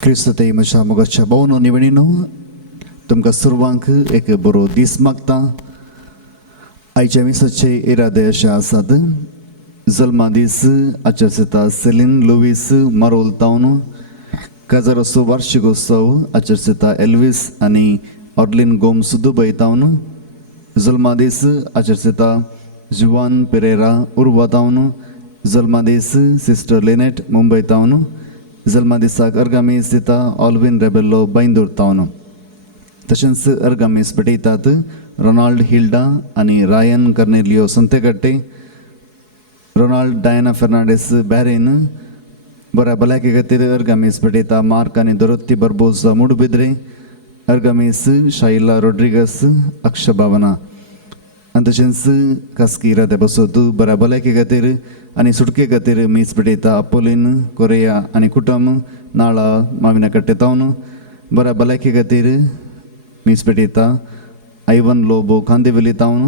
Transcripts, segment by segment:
क्रिस्त ते म्हज्या मोगाच्या भोवनो निवडीनो तुमकां सर्वांक एक बरो दीस मागता. आयच्या मिसाचे इरादे अशे आसात. जल्मा दीस आचरता सेलिन लुईस मारोल तावन 1000 वार्षिकोत्सव आचरता एल्विस आनी ऑर्लिन गोम्स दुबय तावन जल्मा दीस आचरता जुवान पेरेरा उर्वा तावन जल्मा दीस सिस्टर लेनेट मुंबय तावन जल्मा दिसाक अर्गामीस दिता ऑल्विन रेबेल्लो बांदूर तावन. तशेंच अर्गामीस भेटयतात रोनाल्ड हिल्डा आनी रायन कर्नेलियो संतेकट्टे, रोनाल्ड डायना फेर्नांडीस बॅरेन. बऱ्या भलायके खातीर अर्गामीस भेटयता मार्क आनी दोरोत्ती बर्बोसा मुडबिद्रे, अर्गामीस शाइला रोड्रिगस अक्षभावना. आनी तशेंच खासगी इरादे बसोत बऱ्या भलायके खातीर आनी सुटके खातीर मीस भेटयता अपोलिन कोरेया आनी कुटुंब नाळा माविना कट्टे तावन. बऱ्या भलायके खातीर मीस भेटयता आयवन लोबो कांदिवली तावन.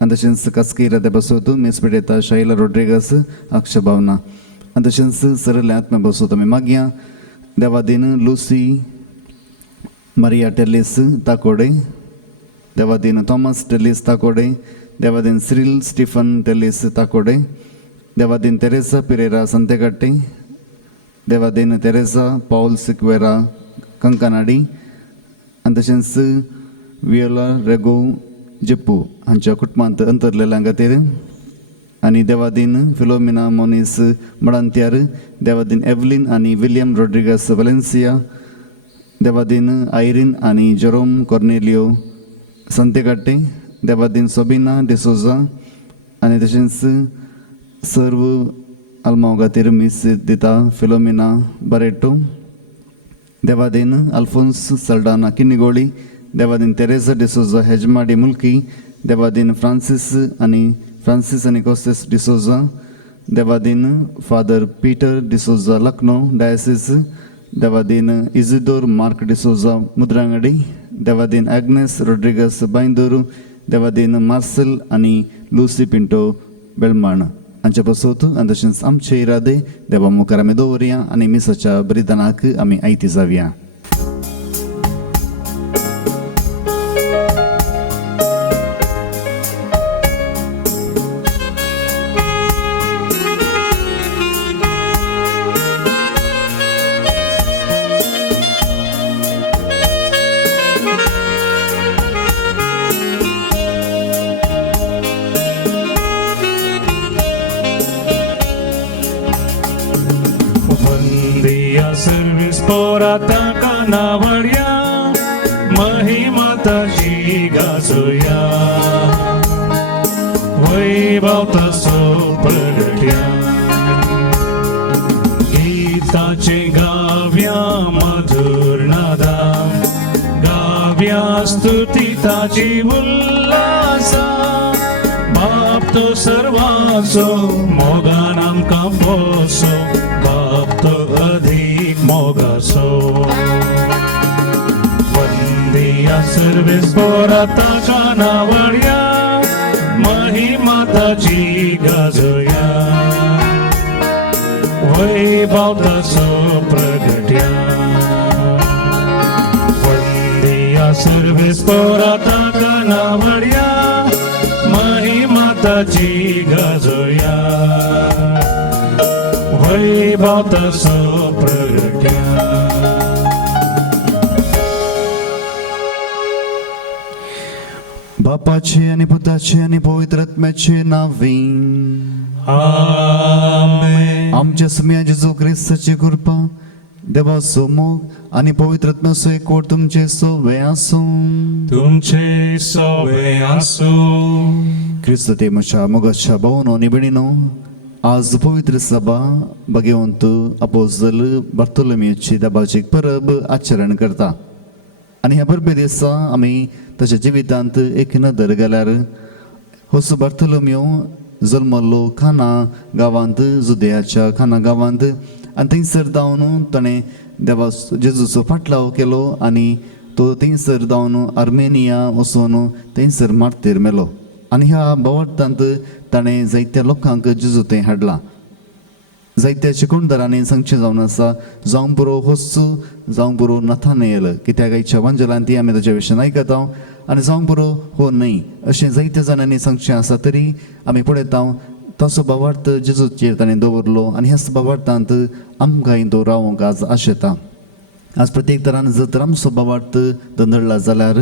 आनी तशेंच खासगी इरादे बसोत मीस भेटयता शाइला रोड्रिगस अक्षभावना. आनी तशेंच सरले आत्मे बसोत आमी मागया. देवादीन लुसी मारिया टेलिस ताकोडे, देवादीन थॉमस टेलिस ताकोडे, देवादीन सिरिल स्टीफन टेलिस ताकोडे, देवादीन तेरेसा पिरेरा संतेकट्टे, देवादीन तेरेसा पौल सिक्वेरा कंकनाडी. आनी तशेंच वियोला रेगो जिप्पू हांच्या कुटुंबांत अंतरलेल्यां खातीर. आनी देवादीन फिलोमिना मोनीस मडांत्यार, देवादीन एवलिन आनी विलियम रोड्रिगस वलेन्सिया, देवादीन आयरीन आनी जेरोम कॉर्नेलियो संतेकट्टे, देवादीन सोबिना डिसोजा. आनी तशेंच सर्व आल्मांव खातीर मीस दिता फिलोमिना बारेटो, देवादीन अल्फोन्स सल्डाना किनिगोळी, देवादीन तेरेसा डिसोजा हेजमाडी मुल्की, देवादीन फ्रांसीस आनी कोसेस डिसोजा, देवादीन father Peter D'Souza Lucknow diocese, देवादीन इजिदोर मार्क डिसोजा मुद्रांगडी, देवादीन एग्नेस रोड्रिगस बांदूर, देवादीन मार्सेल आनी लुसी पिंटो बेळमाण हांचे बसोत. आनी तशेंच आमचे इरादे देवा मुखार आमी दवरया आनी मिसाच्या बलिदानाक आमी आयती जावया. सर्विस पोराता कानावड्या महिमाताची गाजोया, वैभव तसो प्रगट्या. गीताचे गाव्या मधुर नादा, गाव्या स्तुती ताची उल्हासा. बाप तो सर्वांचो मोगान आमकां पोसो, बाप तो अधिक मोगाचो. वंदिया सर्विस पोराता कानावड्या महिमाताची गाजोया, वैभव तसो प्रगट्या. वंदिया सर्विस पोराता कानावड्या महिमाताची गाजोया, वैभव तसो प्रगट्या. बापाचे आनी पुताचे आनी पवित्र आत्म्याचे नांवीन. आमेन. आमच्या समेया जेजू क्रिस्ताची कृपा, देवाचो मोग आनी पवित्र आत्म्याचो एकवट तुमचे सगळे आसूं. तुमचे सगळे आसूं. क्रिस्त ते म्हज्या मोगाच्या भोवनो निवडीनो आज पवित्र सभा भगवंत अपोस्तल बार्थोलोमेवची देवाची परब आचरण करता. आनी ह्या परबे दिसा आमी ताच्या जिवितांत एक नदर घाल्यार होस बार्थोलोमेव जल्मलो खाना गांवांत, जुदेयाच्या खाना गांवांत. आनी थंयसर जावन ताणें देवा जेजूचो फाटलाव केलो आनी तो थंयसर जावन आर्मेनिया वचून थंयसर मार्तेर मेलो. आनी ह्या भोंवडांत ताणें जायत्या लोकांक जेजू थंय हाडला. जायत्याचे कोणतरांनी सांगचे जावन आसा जावं पुरो होस्सू जावं पुरो नथानेल कित्याक आयच्या वंजलांती आमी ताच्या विशयान आयकता आनी जावं पुरो हो न्हय अशें जायत्या जाणांनी सांगचें आसा तरी आमी पळयता तसो भावार्थ जेजूचेर ताणें दवरलो आनी ह्याच भावार्थांत आमकांय तो रावोंक आज आशेता. आज प्रत्येक तरान जर आमचो भावार्थ धंदळला जाल्यार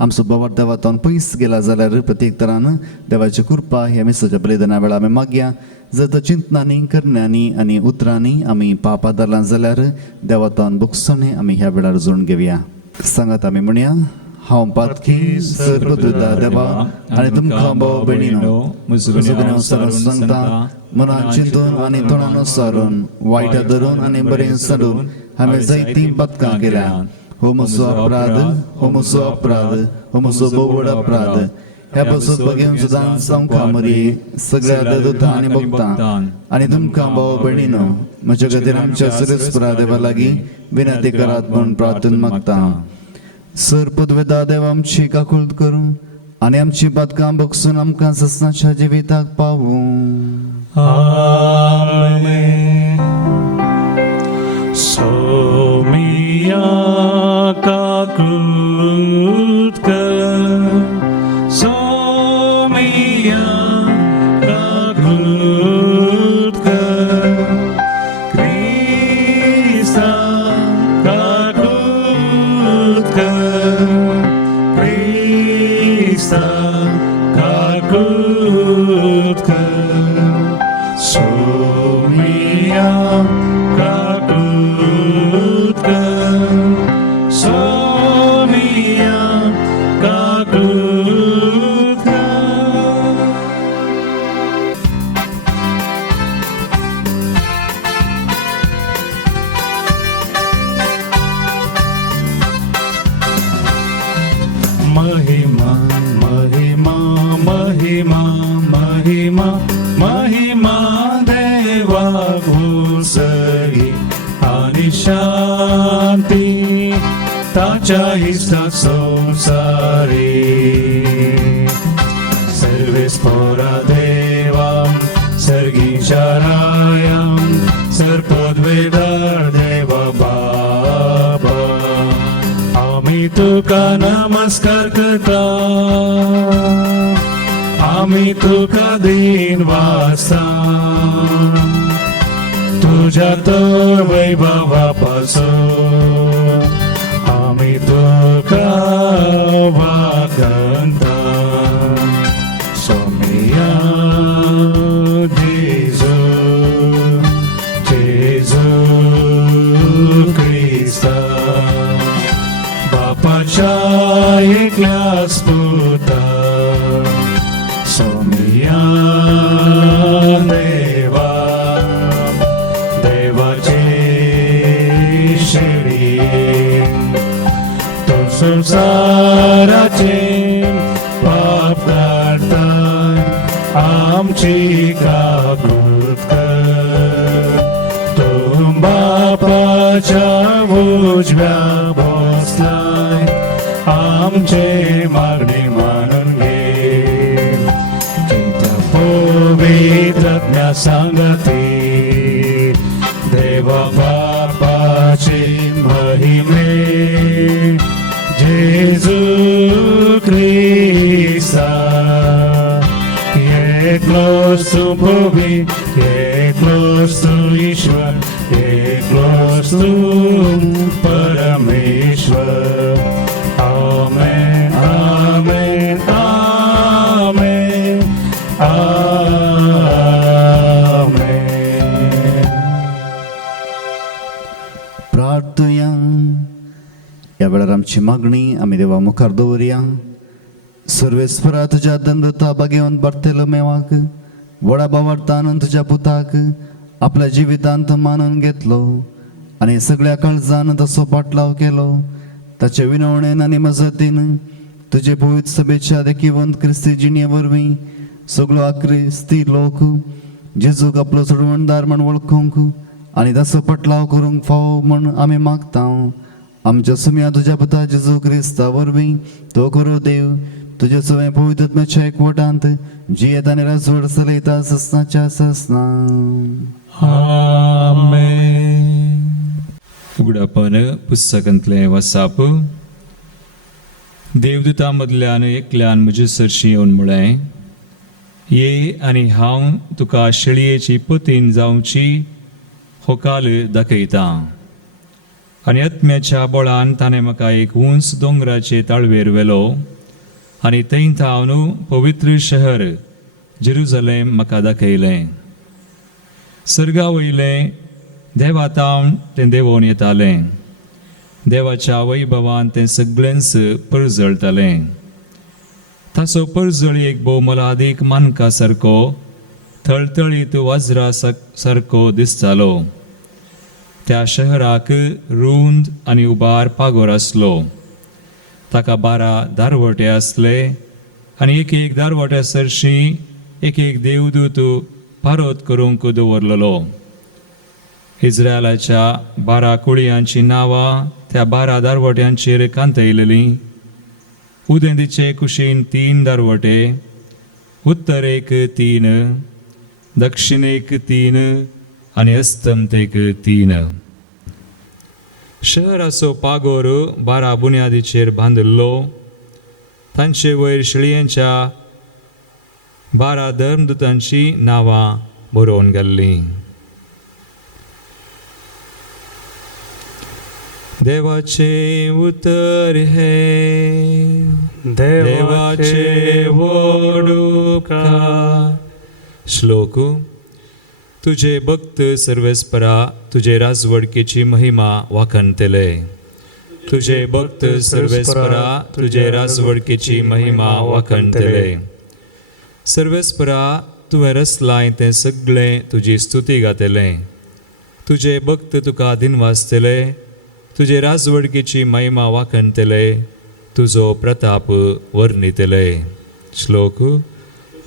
आमचो भावार्थ देवातावन पयस गेला जाल्यार प्रत्येक तरान देवाची कृपा ह्या मेसाच्या बलिदाना वेळा आमी मागया. जर चिंतनांनी करण्यांनी आनी उतरांनी आमी पापा जालां जाल्यार देवातावन बुकसणे आमी ह्या वेळार जोडून घेवया. सांगात आमी म्हणया हांव पातकी सर्वदुदा देवा आनी तुमकां भाव भयणीनो म्हजो सांगता मनान चिंतून आनी तोंडान सारून वायटा धरून आनी बरें सारून हांवें जायतीं पथकां केल्या. हो म्हजो अपराध हो म्हजो अपराध हो म्हजो भोव व्हड अपराध. ह्या पासून बगेन सुद्दां जावंका मरी सगळ्या देवतां आनी भक्तां आनी तुमकां भाव भयणीनो म्हजे खातीर आमच्या सर्वेस्परा देवा लागीं विनंती करात म्हूण प्रार्थना मागता. सर्पद्वेदा देव आमची काकुळट करूं आनी आमची पथकां बगसून आमकां ससनाच्या जिविताक पावूं. Amen. Somia kakutka, somia kakutka, Krista kakutka, Krista kakutka. Somia kakutka, somia kakutka. Mahima, mahima, mahima, mahima, mahima देवा घुसरी आणि शांती ताच्या इष्टात संसारी. सर्वेस्परा देवां सर्गीच्या रायां सर्पद्वेदार देव बाबा आम्ही तुका नमस्कार करता. आम्ही तुका दिन वाचता तुझ्या तर वैभवापासून आम्ही तुका वागंता. सोमिया जेजू जेजू क्रिस्ता बापाच्या एकल्या स्पुता. सोमिया देवा देवाचे शिडी तो संसाराचे पाप काढताय आमची काकुळट कर. तो बापाच्या उजव्या बसलाय आमचे मागणे मानून घे. पवित्रज्ञा सांगते देवा बापाचे महिमे जेजू क्रिस्ता एकलोच तू भोवी एकलोच तू ईश्वर एकलोच तू परमेश्वर. आमेन आमेन आमेन आमेन. प्रार्थया ह्या वेळार आमची मागणी आमी देवा मुखार दवरया. सर्वेस्परा तुज्या दंडता बागेवन बरतेलो मेवाक व्हडा भावार्थान तुज्या पुताक आपल्या जिवितांत मानून घेतलो आनी सगळ्या काळजान तसो पाटलाव केलो. ताचे विनवणेन आनी मजतीन तुजे पवित्र सभेच्या देखीवंत क्रिस्ती जिणे वरवीं सगळो क्रिस्ती लोक जेजूक आपलो सोडवणदार म्हण वळखूंक आनी ताचो पटलाव करूंक फावो म्हण आमी मागता. आमच्या सुम्या तुज्या पुता जेजू क्रिस्ता वरवीं तो करो देव तुजे सगळे पवित्रत्म्याच्या एकवटांत जियेत आनी राजवड चलयता ससनाच्या ससना. आमेन. उगडापण पुस्तकांतलें वाचप. देवदूतां मदल्यान एकल्यान म्हजे सरशी येवन म्हळें, ये आनी हांव तुका शेळयेची पतीन जावची हो काल दाखयता. आनी आत्म्याच्या बळान ताणें म्हाका एक उंच दोंगराचे ताळवेर व्हेलो आनी थंय थावन पवित्र शहर जेरुजलेम म्हाका दाखयलें. सर्गा वयलें देवातावन तें देंवोवन येतालें. देवाच्या वैभवान तें सगळ्यांच परजळतालें. ताचो परजळ एक भोव मोलादीक मानका सारको थळथळीत वाजरा सारको दिसतालो. त्या शहराक रुंद आनी उबार पागोर आसलो. ताका 12 दारवटे आसले आनी एक दारवट्या सरशी एक देवदूत पारोत करूंक दवरलेलो. इस्रायलाच्या 12 कुळयांची नांवां त्या 12 दारवट्यांचेर कांतयलेलीं. उदेंतीचे कुशीन 3 दारवटे, उत्तरेक 3, दक्षिणेक 3 आनी अस्तंतेक 3. शहराचो पागोर 12 बुन्यादीचेर बांदिल्लो. तांचे वयर शेळयांच्या 12 धर्मदूतांची नांवां बरोवन घाल्लीं. देवाचे उतर हे देवाचे वोडुकार. श्लोक. तुझे भक्त सर्वेस्परा तुझे राजवडकेची महिमा वाखणतले. तुझे भक्त सर्वेस्परा तुझे राजवडकेची महिमा वाखणतले. सर्वेस्परा तुवें रचलाय तें सगळें तुजी स्तुती गातले. तुझे भक्त तुका दिनवासतले. तुझे राजवडकेची महिमा वाखणतले. तुजो प्रताप वर्णितले. श्लोक.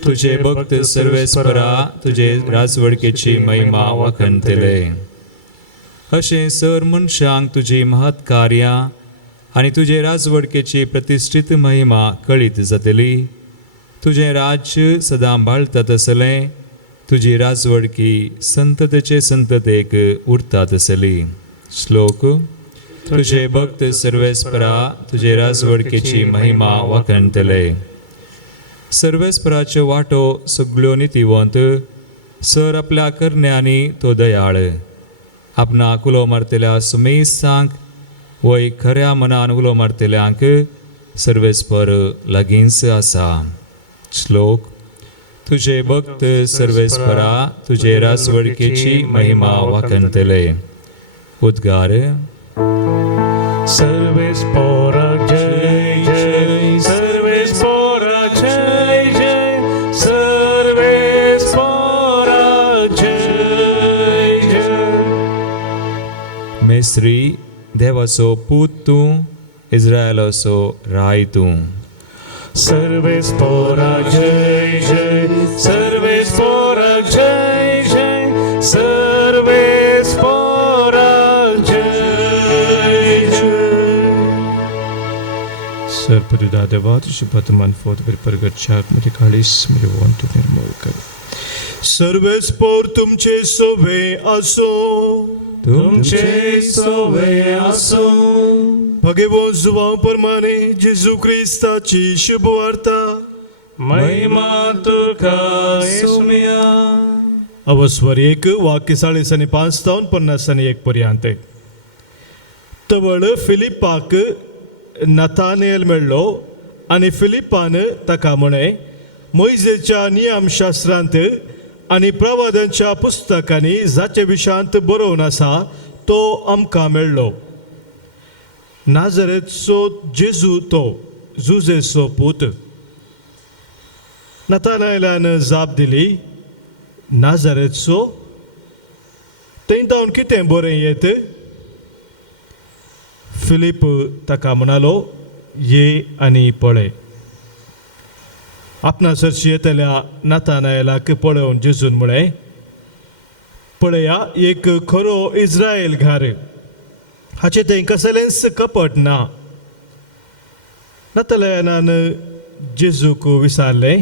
तुझे भक्त सर्वेस्परा तुझे राजवडकेची महिमा वाखणतले. अशें सर मनशांक तुजी महत् कार्यां आनी तुजे राजवडकेची प्रतिश्ठीत महिमा कळीत जातली. तुझे राज्य सदां बाळतात आसलें. तुजी राजवडकी संततेचे संततेक उरतात आसली. श्लोक. तुझे भक्त सर्वेस्परा तुझे राजवडकेची महिमा वाखणतले. सर्वेस्पराच्यो वाटो सगळ्यो नितीवंत. सर आपल्या करण्यांनी तो दयाळ. आपणाक उलो मारतल्या सुमेसांक वय खऱ्या मनान उलो मारतल्यांक सर्वेस्पर लागींच आसा. श्लोक. तुझे भक्त सर्वेस्परा तुझे राजवडकेची महिमा वाखणतले. उद्गार. सर्वेस्पराक जय जय, सर्वेस्पराक जय जय, सर्वेस्पराक जय जय. मेस्त्री देवाचो पूत तूं, इस्रायलाचो राय तूं. सर्वेस्पराक जय जय, सर्वेस्पराक जय जय, सर्वेस्पराक जय जय. Sărpăduda adevărat și pătăman fot per părgăceat medicalis miliontul निर्मोल. सर्वेस्पर तुमचे सोवे असो. तुमचे सोवे असो. भगवो जुवां परमाने जेजू ख्रिस्ताची शुभ वार्ता. महिमा तुका येसुमिया. अवस्वर 1 वाक्य 40:5-50 पर्यंत. तवळ फिलिपाक नथानेल मेळ्ळो आनी फिलिपान ताका म्हणे, मोइजेच्या नियमशास्त्रांत आनी प्रवादांच्या पुस्तकांनी जाचे विशांत बरोवन आसा तो आमकां मेळ्ळो. नाजरेचो जेजू तो जुजेचो पूत. नथानेलान जाप दिली, नाजरेचो? थंय तावन कितें बरें येत? फिलीप ताका म्हणालो, ये आनी पळय. आपणा सरशी येतल्या नातानायलाक पळोवन जेजून म्हळें, पळया एक खरो इस्रायल घार. हाचे थंय कसलेंच कपट ना. नातानायलान जेजूक विचारलें,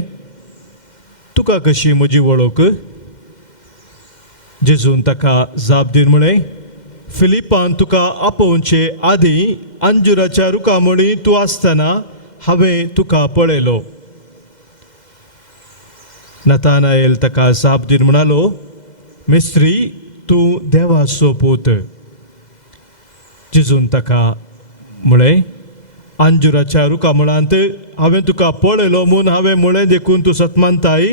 तुका कशी म्हजी वळख? जेजून ताका जाप दिवन म्हळें, फिलिपान तुका आपोवचे आदीं अंजुराच्या रुखामणी तूं आसतना हांवें तुका पळयलो. नतानाएल ताका जाप दिवन म्हणालो, मिस्त्री, तूं देवाचो पूत. जेजून ताका म्हळें, अंजुराच्या रुखामळांत हांवें तुका पळयलो म्हूण हांवें म्हळें देखून तूं सतमानताय.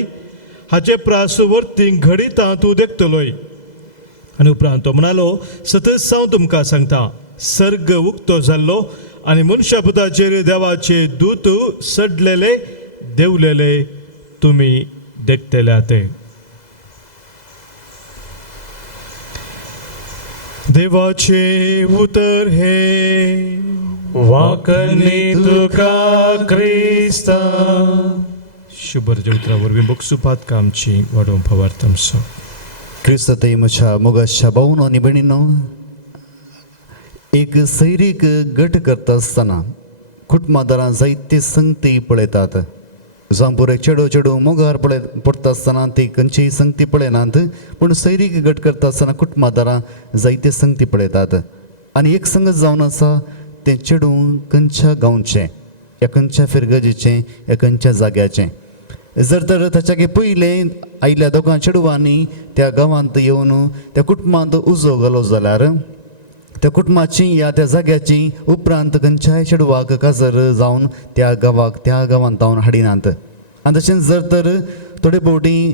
हाचे प्रास वर्तींक घडितां तूं देखतलोय. आनी उपरांत तो म्हणालो, सतत हांव तुमकां सांगता, सर्ग उक्तो जाल्लो आनी मनशा पुताचेर देवाचे दूत सडलेले देंवलेले तुमी देखतल्यात. देवाचे उतर हे वाकनी तुका क्रिस्ता. शुभरच्या उतरा वरवीं बक्षुपात कामची वाडोवंक फावार तमसो. क्रिस्ततय म्हज्या मोगाच्या भावन आनी भयणीनो, एक सैरीक गट करता आसतना कुटुंबादारां जायते संगती पळयतात. जावं पुरे चेडो चेडो मोगार पडटा आसतना ती खंयचीय संगती पळयनात, पूण सैरीक गट करता आसतना कुटुंबादारां जायते संगती पळयतात. आनी एक संगत जावन आसा तें चेडू खंयच्या गांवचें, या खंयच्या फिरगजेचें, या खंयच्या जाग्याचें. जर तर ताच्या पयलें आयिल्ल्या दोगां चेडवांनी त्या गांवांत येवन त्या कुटुंबांत उजो घालो जाल्यार त्या कुटुंबाची या त्या जाग्याची उपरांत खंयच्याय चेडवाक काजर जावन त्या गांवांत हांव हाडिनात. आनी तशेंच जर तर थोडे फावटी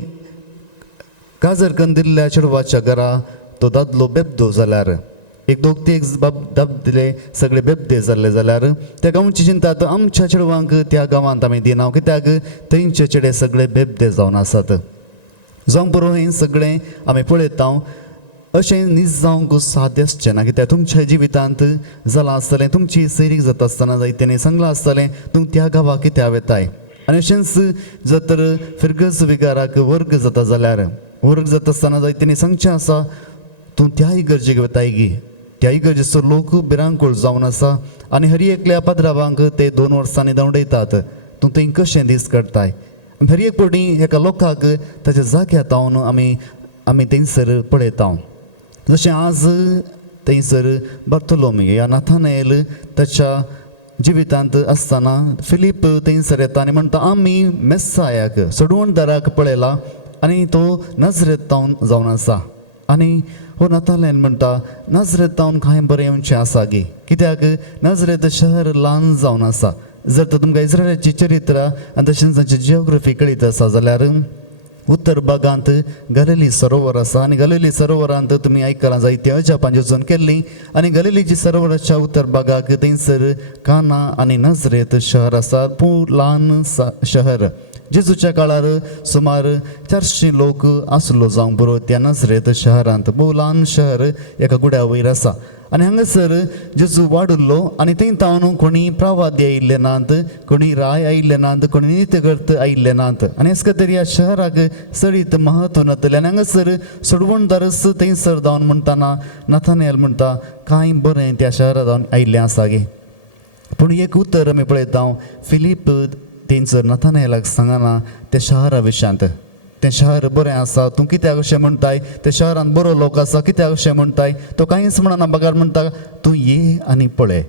काजर करून दिल्ल्या चेडवाच्या घरा तो दादलो बेबदो जाल्यार, एक दोग ते दाबले सगळे बेबदे जाल्ले जाल्यार त्या गांवची चिंतात, आमच्या चेडवांक त्या गांवांत आमी दिना, कित्याक थंयचे चेडे सगळे बेबदे जावन आसात. जावं पुरो हें सगळें आमी पळयता. अशें न्हीद जावंक साद्य आसचें ना, कित्याक तुमच्या जिवितांत जालां आसतलें, तुमची सैरीक जाता आसतना जायत्यांनी सांगलां आसतलें तूं त्या गांवाक कित्याक वेताय. आनी अशेंच जर तर फिरगज विकाराक वर्ग जाता जाल्यार वर्ग जाता आसतना जायत्यांनी सांगचें आसा तूं त्या इगर्जेक वेताय गी. त्या इगर्जेचो लोक भिरांकूळ जावन आसा आनी हर एकल्या पाद्रावांक ते 2 वर्सांनी दंडयतात. तूं थंय कशें दीस काडटाय. हर एक फावटी एका लोकाक ताच्या जाग्यार हांव आमी थंयसर पळयता. जशें आज थंयसर बार्तोलोमी या नाथानाएल ताच्या जिवितांत आसतना फिलीप थंयसर येता आनी म्हणटा, आमी मेस्सायाक सोडवणदाराक पळयला आनी तो नाजरेतावन जावन आसा. आनी हो नाथानाएल म्हणटा, नाजरेतावन कांय बरें येवचें आसा गे, कित्याक नाजरेत शहर ल्हान जावन आसा. जर तर तुमकां इस्रायलाची चरित्र आनी तशेंच तांची जियोग्राफी कळीत आसा जाल्यार उत्तर भागांत गलिली सरोवर आसा आनी गलिली सरोवरांत तुमी आयकलां जायती अजापां जेजून केल्ली. आनी गलिलीच्या सरोवराच्या उत्तर भागाक थंयसर काना आनी नजरेत शहर आसा, पूण ल्हान शहर. जेजूच्या काळार सुमार 400 लोक आसलो जावं पुरो त्या नजरेत शहरांत. भोव ल्हान शहर एका गुड्या वयर आसा. आनी हांगासर जेजू वाडुल्लो आनी थंय तावन कोणी प्रवादी आयिल्ले नात, कोणी राय आयिल्ले नात, कोणी नित्यकर्त आयिल्ले नात. आनी हेच खातीर ह्या शहराक चडीत महत्व नातलें. आनी हांगासर सोडवणदारस थंयसर जावन म्हणटाना नाथानाएल म्हणटा, कांय बरें त्या शहरांत जावन आयिल्लें आसा गे. पूण एक उतर आमी पळयता, फिलीप थंयसर नाथानाएलाक सांगना त्या शहरा विशयांत. तें शहर बरें आसा, तूं कित्याक अशें म्हणटाय, त्या शहरांत बरो लोक आसा कित्याक अशें म्हणटाय. तो कांयच म्हणना, बगार म्हणटा तूं ये आनी पळय.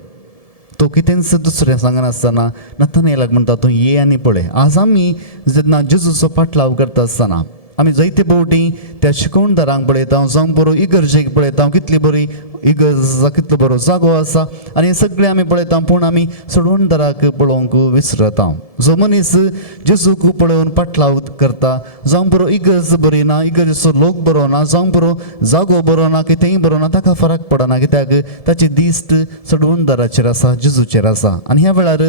तो कितेंच दुसरें सांगनासतना नाथानाएलाक म्हणटा तूं ये आनी पळय. आज आमी जेन्ना जेजूचो पाटलाव करता आसतना आमी जायते फावटी त्या शिकवणदारांक पळयता, जावं बरो इगर्जेक पळयता, कितली बरी इगर्ज, कितलो बरो जागो आसा आनी हे सगळें आमी पळयता. पूण आमी सोडवणदाराक पळोवंक विसरता. जो मनीस जेजूक पळोवन पाटलाव करता, जावं बरो इगर्ज बरी ना, इगर्जेचो लोक बरो ना, जावं बरो जागो बरो ना, कितेंय बरो ना, ताका फरक पडना, कित्याक ताची दिश्ट सोडवणदाराचेर आसा, जेजूचेर आसा. आनी ह्या वेळार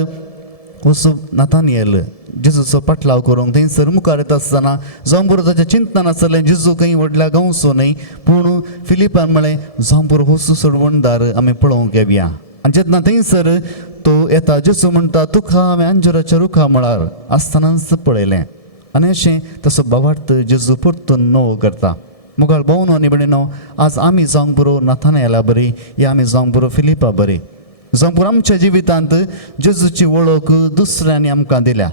वचून नाथानाएल जेजूचो पाटलाव करूंक थंयसर मुखार येता आसतना जावं बरो ताचें चिंतन आसलें जेजू खंय व्हडल्या गांवचो न्हय, पूण फिलिपान म्हळें जावं बरो वचून सोडवणदार आमी पळोवंक येवया. आनी जेन्ना थंयसर तो येता, जेजू म्हणटा तुका हांवें अंजुराच्या रुखा मळार आसतनाच पळयलें. आनी अशें तसो भावार्थ जेजू परतून नवो करता. मुखार भोंवन आनी भयणीनो, आज आमी जावंक बरो नाथानाएला बरी, या आमी जावंक बरो फिलिपा बरी. जावं बरो आमच्या जिवितांत जेजूची वळख दुसऱ्यांनी आमकां दिल्या.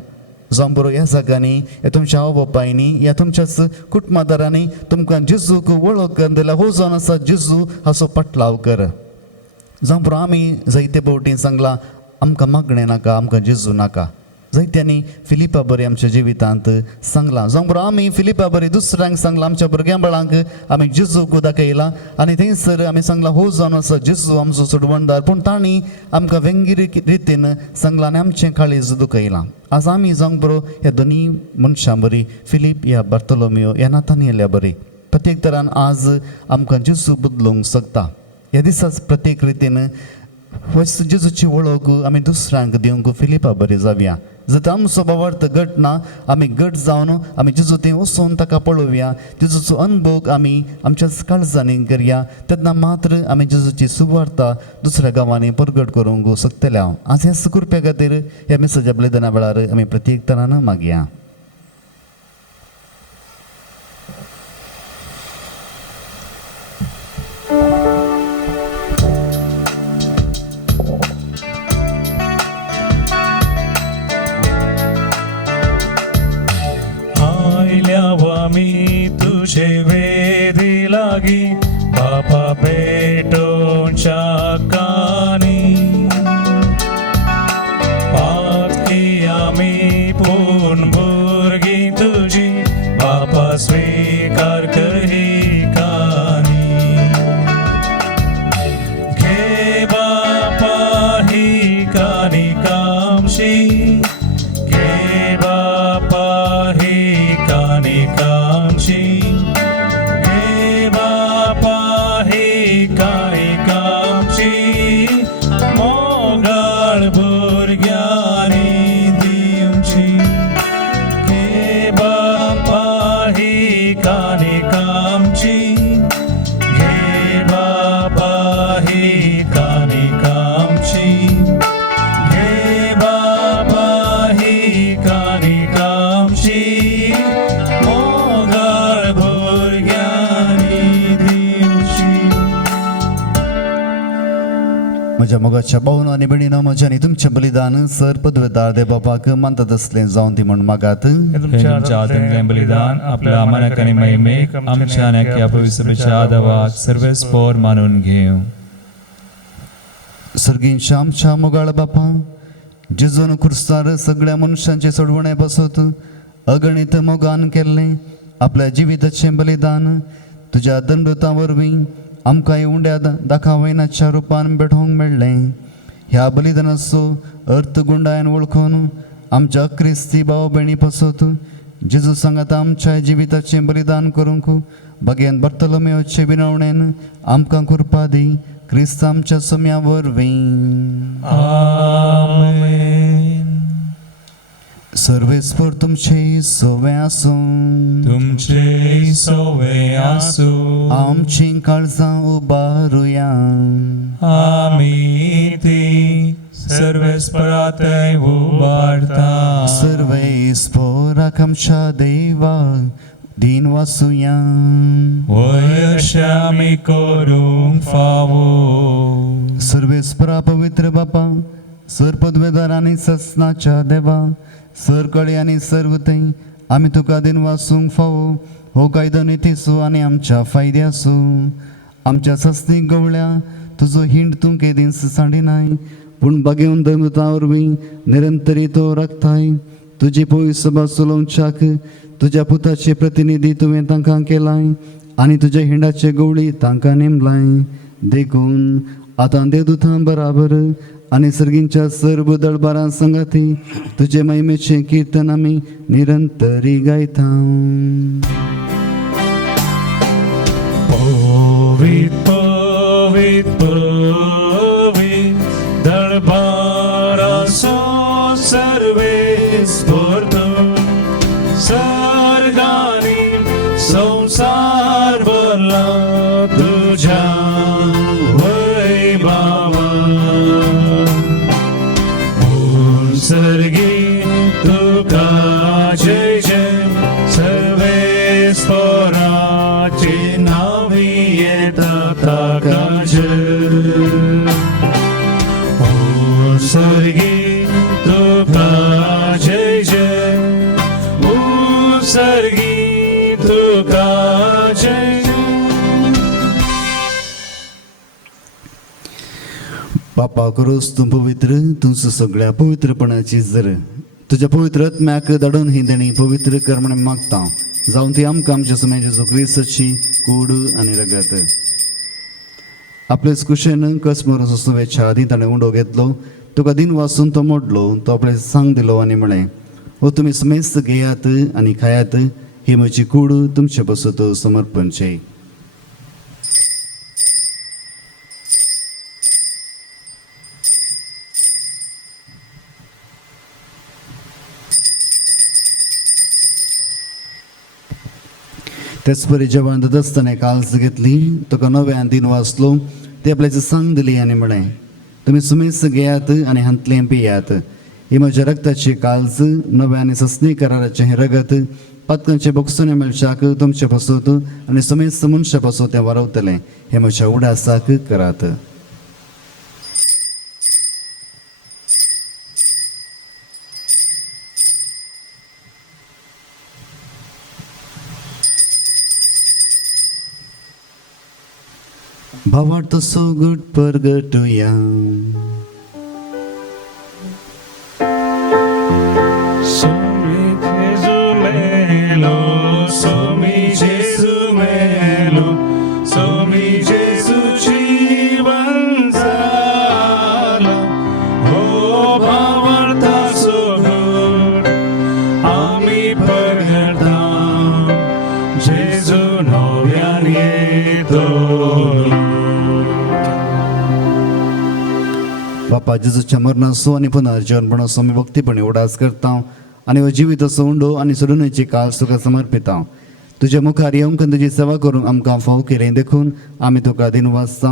जावं बरो ह्या जागांनी ह्या तुमच्या आवय बापायनी ह्या तुमच्याच कुटुंबादारांनी तुमकां जेजूक वळख जाल्यार हो जावन आसा जेजू हाचो पटलाव कर. जावं बरो आमी जायते फावटी सांगलां आमकां मागणें नाका आमकां जेजू नाका. जायत्यांनी फिलिपा बरी आमच्या जिवितांत सांगलां. जावं बरो आमी फिलिपा बरी दुसऱ्यांक सांगलां आमच्या भुरग्यांबाळांक आमी जेजूक दाखयलां आनी थंयसर आमी सांगलां हो जावन आसा जेजू आमचो सोडवणदार. पूण तांणी आमकां व्यंगिरी रितीन सांगलां आनी आमचें काळीज दुखयलां. आज आमी जावं बरो ह्या दोनी मनशां बरी फिलीप ह्या बार्तोलोमियो ह्या नातानियेल्या बरी प्रत्येक तरान आज आमकां जेजू बदलूंक शकता. ह्या दिसाच प्रत्येक रितीन जेजूची वळख आमी दुसऱ्यांक दिवंक फिलिपा बरी जावया. जर आमचो भावार्थ घट ना आमी घट जावन आमी जेजू थंय वचून ताका पळोवया. जेजूचो अनुभव आमी आमच्याच काळजांनी करया. तेन्ना मात्र आमी जेजूची सुवार्ता दुसऱ्या गांवांनी परगट करूंक शकतले. आज ह्या सुकृप्या खातीर ह्या मेसेजा बलिदाना वेळार आमी प्रत्येक तरान मागया. आमी तुझे वेदी लागी बापा भेटोच्या कानी पातकी आमी पूर्ण भुरगी तुझी बापा स्वीकार कर ही कानी. घे बापा ही कानी कामशी घे बापा ही कानी कामशी घे बापा ही कानी कामशी मोगाळ भुरग्यांनी दिवची. घे बापा ही कानी कामची घे बापा ही कानी कामची घे बापा ही कानी कामची मोगाळ भुरग्यांनी दिवची. म्हज्या मोगाच्या भावन आनी भयणीनो म्हजें आनी तुमचें बलिदान सर पदवेदार देव बापाक मानतात असलें जावन ती म्हण मागात. तुमच्या हातांतलें बलिदान आपल्या अमानक आनी महिमेक आमच्या आनी आख्या पवित्रच्या आदावाक सर्वेस्पोर मानून घेव. सर्गींच्या आमच्या मोगाळ बापा जेजून क्रुस्तार सगळ्या मनशांचे सोडवणे बसत अगणित मोगान केल्लें आपल्या जिविताचें बलिदान तुज्या दंडुता वरवीं आमकां उंड्या दाखोवण्याच्या रुपान भेटोवंक मेळ्ळें. ह्या बलिदानाचो अर्थ गुंडायन वळखून आमच्या क्रिस्ती भाव भयणी पसत जेजू सांगात आमच्या जिविताचें बलिदान करूंक भगवान बार्तोलोमेवचे विनवणेन आमकां कृपा दी. क्रिस्त आमच्या सम्या वरवीं. आमेन. सर्वेस्पर तुमचे सोवे आसूं तुमचे सोवे आसूं आमची काळजां उबारुया. आमी ती सर्वेस्परातय उबारता. सर्वेस्पराक आमच्या देवाक दिन वासुया. वय अशें आमी करूंक फावो. सर्वेस्परा पवित्र बापा सर पदवेदार आनी ससनाच्या देवा सर कळे आनी सर्व थंय आमी तुका दिन वासूंक फावो. हो कायदो नितीसो आनी आमच्या फायद्याचो. आमच्या सस्तीक गवळ्या तुजो हिंड तूं केदीस सांडिनाय पूण बागेवन दमता वरवीं निरंतरी तो राखताय. तुजी पळय सभा चलोवच्याक तुज्या पुताचे प्रतिनिधी तुवें तांकां केलाय आनी तुज्या हिंडाचे गवळी तांकां नेमलाय. देखून आतां देवदूतां बराबर आनी सर्गींच्या सर्व दळबारां संगाती तुजे महिमेचें कीर्तन आमी निरंतरी गायता. पवित्र पवित्र पवित्र दरबाराचो सर्वेस्पर तूं सर्गांनी संसार भरला तुज्या वैभवान. सर्गी तुका जय जय सर्वेस्पराची नावी येता ताका जय. सर्गी तुका जय जय बापा करोस तूं पवित्र तूं सगळ्या पवित्रपणाची जर तुझ्या पवित्र आत्म्याक धाडून ही देणी पवित्र कर म्हणून मागता जाऊन ती आमकां आमच्या समय जेजू क्रिस्ताची कूड आनी रगत आपलेच कुशेन कसमोर सुवेच्या आदी ताणें उंडो घेतलो तुका दिन वाचून तो मोडलो तो आपले सांग दिलो आनी म्हळें हो तुमी समेस्त घेयात आनी खायात ही म्हजी कूड तुमचे बसत समर्पण चे तेच परी जेवण दसताना काल्स घेतली तुका नव्यान दिन वाचलो ते आपल्याची सांग दिली आनी म्हळें तुमी सुमेस घेयात आनी हांतलें पियात ही म्हज्या रक्ताची काल्स नव्या आनी सस्नी कराराचें हें रगत पातकांचे बोगसुने मेळशाक तुमचे बसोत आनी सुमेस मनशा बसोत तें वारवतलें हें म्हज्या उडासाक करात भावार्थ सोगुट परगटुया Somi Jesu melo, somi Jesu जीवन झाला. हो भावार्था सोगुट आम्ही परगटा जेजू नव्यान येतो. बापा जेजूच्या मरणाचो आनी पुनर्जीवनपणाचो आमी भक्तीपणे उडास करता आनी हो जिवीत असो उंडो आनी सोडूनची काळ तुका समर्पिता तुज्या मुखार येवंक तुजी सेवा करूंक आमकां फाव केलें देखून आमी तुका दिन वाचता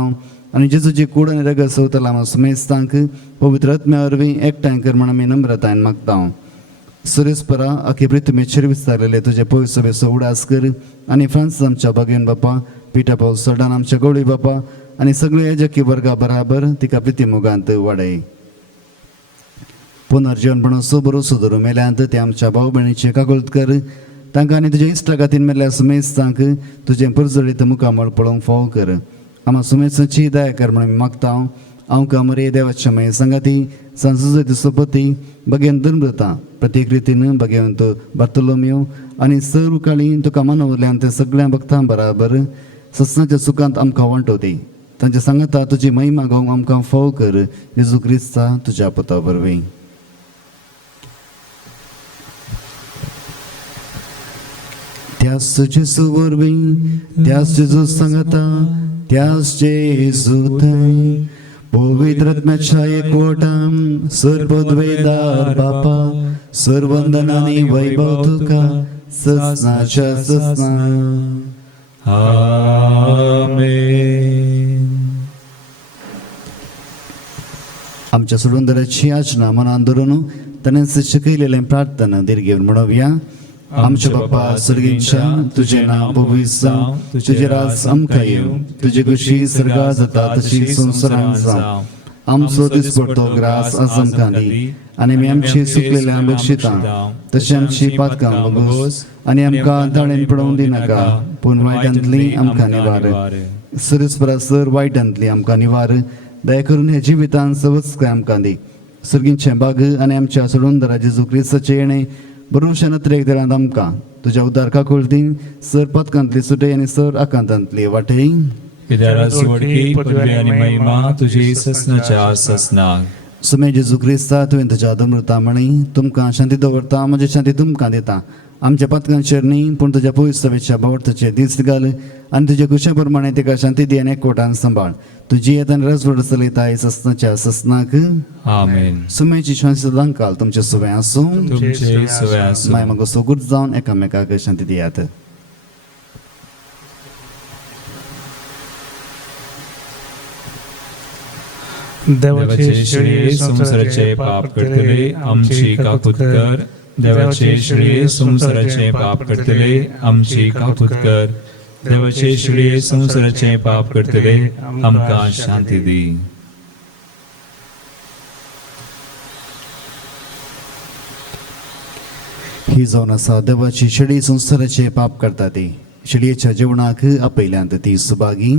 आनी जेजूची कूड आनी रगत सवतला आमी सुमेस्तांक पवित्र आत्म्या वरवीं एकठांय कर म्हण आमी नम्रतायेन मागता सुरेस्परा आखी पृथ्वीचेर विस्तारलेले तुजे पवित्र सभेचो उडास कर आनी फ्रांस आमच्या भगेन बापा पिठा पावल सडान आमच्या गवळी बापा आनी सगळे याजकी वर्गा बराबर तिका प्रिती मोगांत वाडय पुनर्जीवनपणाचो बरो सुदारू मेल्यांत ते आमच्या भाव भयणीचे कागोळट कर तांकां आनी तुज्या इश्टा खातीर मेल्ल्या सुमेस्तांक तुजें पुरजळीत मुखामळ पळोवंक फाव कर आम्हा सुमेसाची दया कर म्हणून मागता हांव कामरे देवाच्या मये संगाती संसुजती सोपती भगेन नम्रता प्रत्येक रितीन भगवंत बार्तोलोमेव आनी सर्व काळी तुका मानवल्यान ते सगळ्या भक्तां बराबर सत्साच्या सुखांत आमकां वांटोवती तांच्या सांगाता तुजी महिमा गावंक आमकां फाव कर जेजू क्रिस्ता तुज्या पुता वरवीं त्याच जेजू वरवीं त्याच जेजू सांगाता त्याच जेजू थंय पवित्र आत्म्याच्या एकवटान सर्वोद्वेदार बापा सर्वंदनांनी वैभव तुका सस्नाच्या सस्ना आमेन. आमच्या सुडोंदराची याचना मनान धरून ताणें शिकयलेलें प्रार्थना दीर्घेवन म्हणूया आमच्या बापा सर्गींच्या तुझें नांव पवित्र जावं तुजें राज आमकां येवं तुजी कशी सर्गा जाता तशी संवसारांत जावं आमचो दिसपडटो ग्रास आज आमकां दी आनी आमी आमची सुकलेल्या बक्षितां तशी आमची पातकां बगोस आनी आमकां दाळेन पडोवंक दिनाका पूण वायटांतली आमकां निवार सुरेस्परासर वायटांतली आमकां निवार दया करून हे जिवितान सवच आमकां दी सर्गींचे बाग आनी आमच्या सुडोंदरा जेजू क्रिस्ताचे येणे बरोवशें नत्रेक देरांत आमकां तुज्या उदार काकुळती सर पतकांतली सुटय आनी सर आकांतांतली वाटय पित्यारा सोडकी पदवी आनी महिमा तुजी ससनाच्या ससनाक सुमे जेजू क्रिस्ता तुवें तुज्या अमृता म्हणी तुमकां शांती दवरता म्हजी शांती तुमकां दिता आमच्या पतकांचेर न्ही पूण तुज्या पवित्र सभेच्या बावर्थाचेर दीस घाल आनी तुज्या कुशा प्रमाणे तिका शांती दी आनी एकवटान सांबाळ तुजी येतान रसवड चलयताय ससनाच्या ससनाक आमेन. सुमेची शांती सदां काल तुमचे सुवें आसूं तुमचे सुवे आसूं. माय मगो सोगूट जावन एकामेकाक शांती दियात देवाचे श्री संसाराचे पाप करतले आमची काकूत कर देवाचे श्री संसाराचे पाप करतले आमची काकूत कर देवाचे श्री संसाराचे पाप करतले आमकां शांती दी. ही जावन आसा देवाची शिडी संसाराचे पाप करता ती शिडयेच्या जेवणाक आपयल्यांत ती सुभागी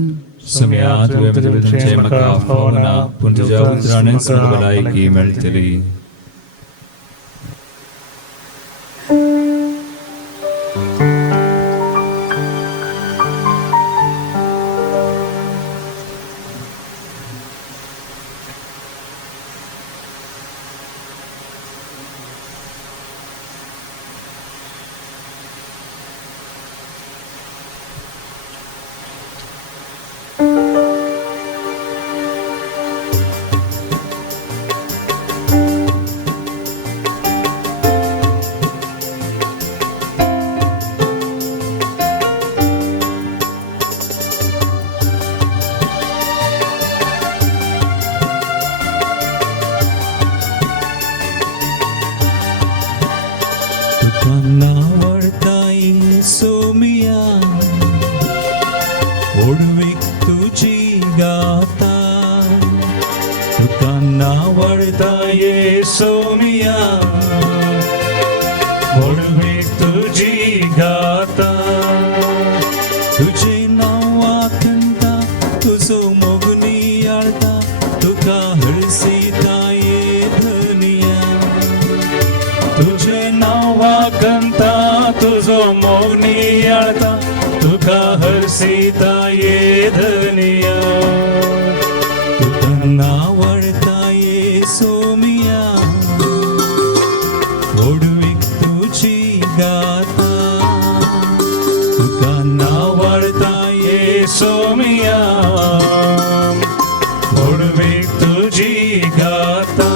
सुम्या तुवें तुमचे म्हाका फावना पूण तुज्या उतरांनी सगळी भलायकी मेळटली. नावडताई सोमिया ओडवीक तुझी गाता तुका नावडताये सोमिया ओडवीक तुझी गाता तुझे नावाकंता तुझो मोगनी आळता तुका हळसिताये धनिया तुझे नावाकंता तुझो मोगनी आळता तुका हरसिता ये धनिया तुका नावडता ये सोमिया ओडवीक तुझी गाता तुका नावडता ये सोमिया ओडवीक तुझी गाता.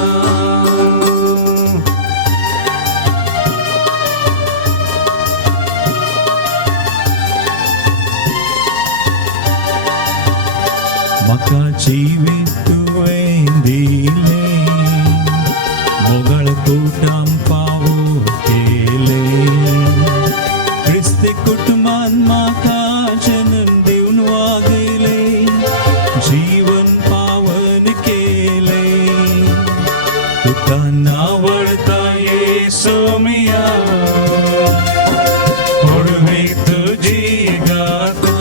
म्हाका जिवीत तुवें दिलें मोगळ कोटाम पावो केलें क्रिस्ती कुटुंबान म्हाका जन्म दिवन वागयलें जीवन पावन केलें तुका नावडता ये सोमिया ओडवीक तुझी गाता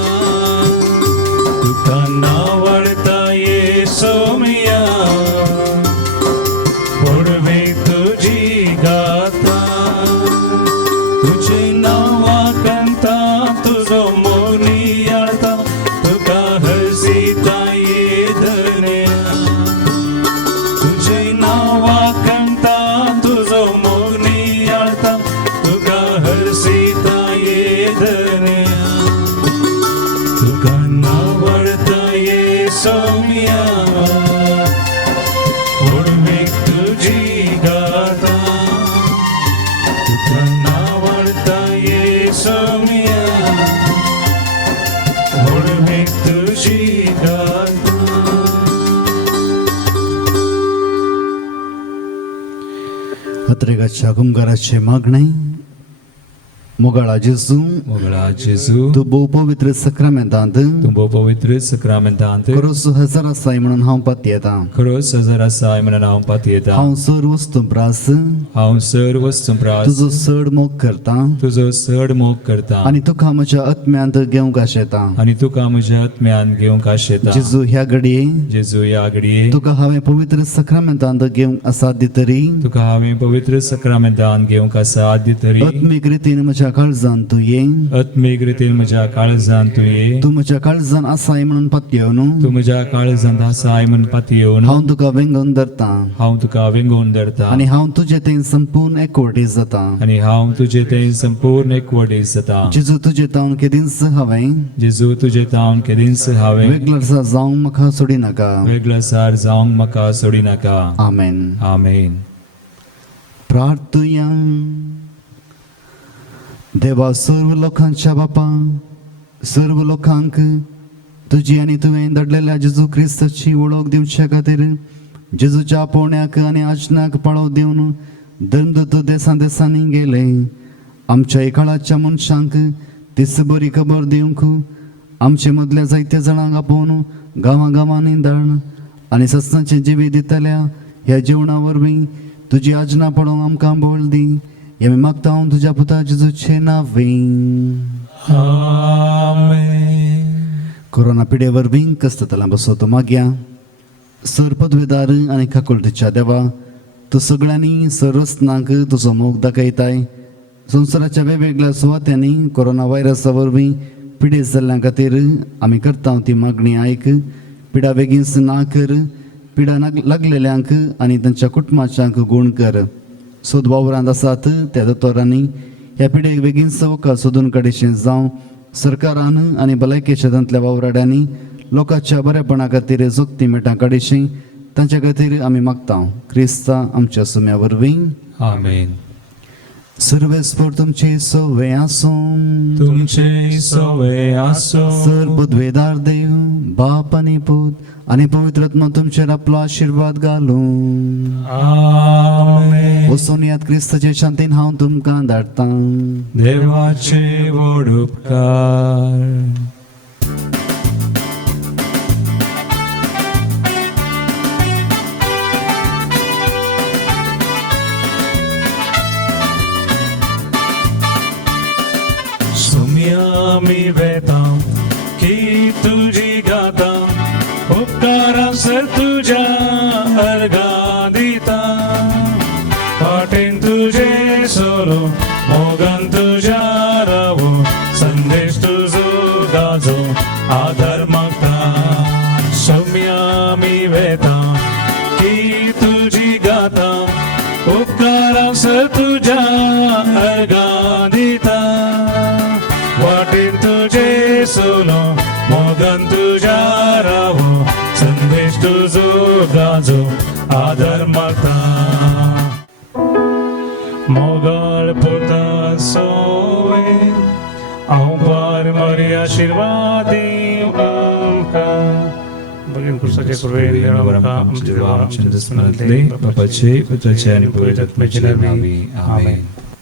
तुका नावडता ये सोमिया ओडवीक तुझी गाता तुझे नावाकंता तुझो मोगनी आळता तुका हरसिता ये धनिया तुझे नावाकंता तुझो मोगनी आळता तुका हरसिता ये धनिया तुका नावडता ये सोमिया ओडवीक तुझी गाता तुका नावडता ये सोमिया ओडवीक तुझी गाता. हत्रेगाच्या गुमगाराचे मागणे मोगाळा जेजू मोगळा जेजू तू भोव पवित्र सक्रामेंतांत तुंबो पवित्र सक्रामेंतांत खरोच हजर आसाय म्हणून हांव पाती येता. खरोच हजर आसाय म्हणून हांव पाती येता. हांव सर वस्तू प्रास हांव सर्व वस्तुप्रास तुजो चड मोग करता तुजो चड मोग करता आनी तुका म्हज्या आत्म्यांत घेवंक आशेता. आनी तुका म्हज्या आत्म्यान घेवंक आशेता. जेजू ह्या घडये जेजू ह्या घडये तुका हांवें पवित्र सक्रामेंतांत घेवंक आसाद तरी तुका हांवें पवित्र सक्रामेंतान घेवंक आसा आदी तरी आत्मीक रितीन म्हज्या काळजान तूं ये आत्मीक रितीन म्हज्या काळजान तूं ये तूं म्हज्या काळजान आसाय म्हणून पातयेवन तूं म्हज्या काळजांत आसाय म्हूण पातयेवन हांव तुका वेंगोवन धरता हांव तुका वेंगोवन धरता आनी हांव तुजें तें संपूर्ण एकवटी जाता. आनी हांव तुजें तें संपूर्ण एकवटीत जाता. जेजू तुजें तावन केदींच हांवें जेजू तुजें तावन केदींच हांवें वेगळासा जावंक म्हाका सोडी नाका. वेगळासार जावंक म्हाका सोडी नाका. आमेन. आमेन. प्रार्थुया. देवा सर्व लोकांच्या बापा सर्व लोकांक तुजी आनी तुवें धाडलेल्या जेजू क्रिस्ताची वळख दिवचे खातीर जेजूच्या पोवण्याक आनी आजनाक पाळो दिवन धर्मदूत देसां देसांनी गेले. आमच्या काळाच्या मनशांक तीस बरी खबर दिवंक आमचे मदल्या जायत्या जाणांक आपोवन गांवांनी धाड आनी सत्सांचे जिवी दितल्या ह्या जिवणा वरवीं तुजी आजना पळोवंक आमकां बळ दी. हें मागता हांव तुज्या पुता जेजूचे नांवें. आमेन. कोरोना पिडे वरवीं कस्ततलां बसोतो मागया सर पदवेदार आनी काकुळटीच्या देवा तूं सगळ्यांनी सर्वस्नांक तुजो मोग दाखयताय संवसाराच्या वेगवेगळ्या सुवात्यांनी कोरोना व्हायरसा वरवीं पिडेस्त जाल्ल्यां खातीर आमी करता ती मागणी आयक पिडा बेगीन ना कर पिडा लागलेल्यांक आनी तांच्या कुटुंबाच्यांक गूण कर सोद वावरांत आसात त्या दोतोरांनी ह्या पिडेक बेगीन वखद सोदून काडचें जावं सरकारान आनी भलायकी क्षेत्रांतल्या वावराड्यांनी लोकांच्या बरेपणा खातीर जोखती मेटां काडचीं तांच्या खातीर आमी मागता क्रिस्ता आमच्या सुम्या वरवीं आमेन. सर्वेस्पर तुमची सवय आसूं तुमचे सवय आसो सर पदवेदार देव बाप आनी पूत आनी पवित्रत्म तुमचेर आपलो आशिर्वाद घालूं आमेन. वचून यात क्रिस्ताचे शांतीन हांव तुमकां धाडटां. देवाचे व्हड उपकार. सुम्या मी वेता की तुझी गाता उपकारा सर तुझ्या अर्घा दिता पाटीन तुझे सोलो मोगन तुझ्या रावो संदेश तुझो गाजो आदर मागता सुम्या मी वेता की तुझी गाता उपकारा सर तुझ्या अर्घा दिता वाटेन तुझे सोलो मोगन तुझ्या रावो संदेश तुझो गाजो आदर मागता मोगल पुरता सोवे हांव बार मारी आशिर्वादी आमकां बगीन कुर्साचे कुरवे आमकां आमचे देवा आमचे दुस्मनांतले बापाचे पुत्राचे आणि पवित्र आत्म्याचे नावे. आमेन.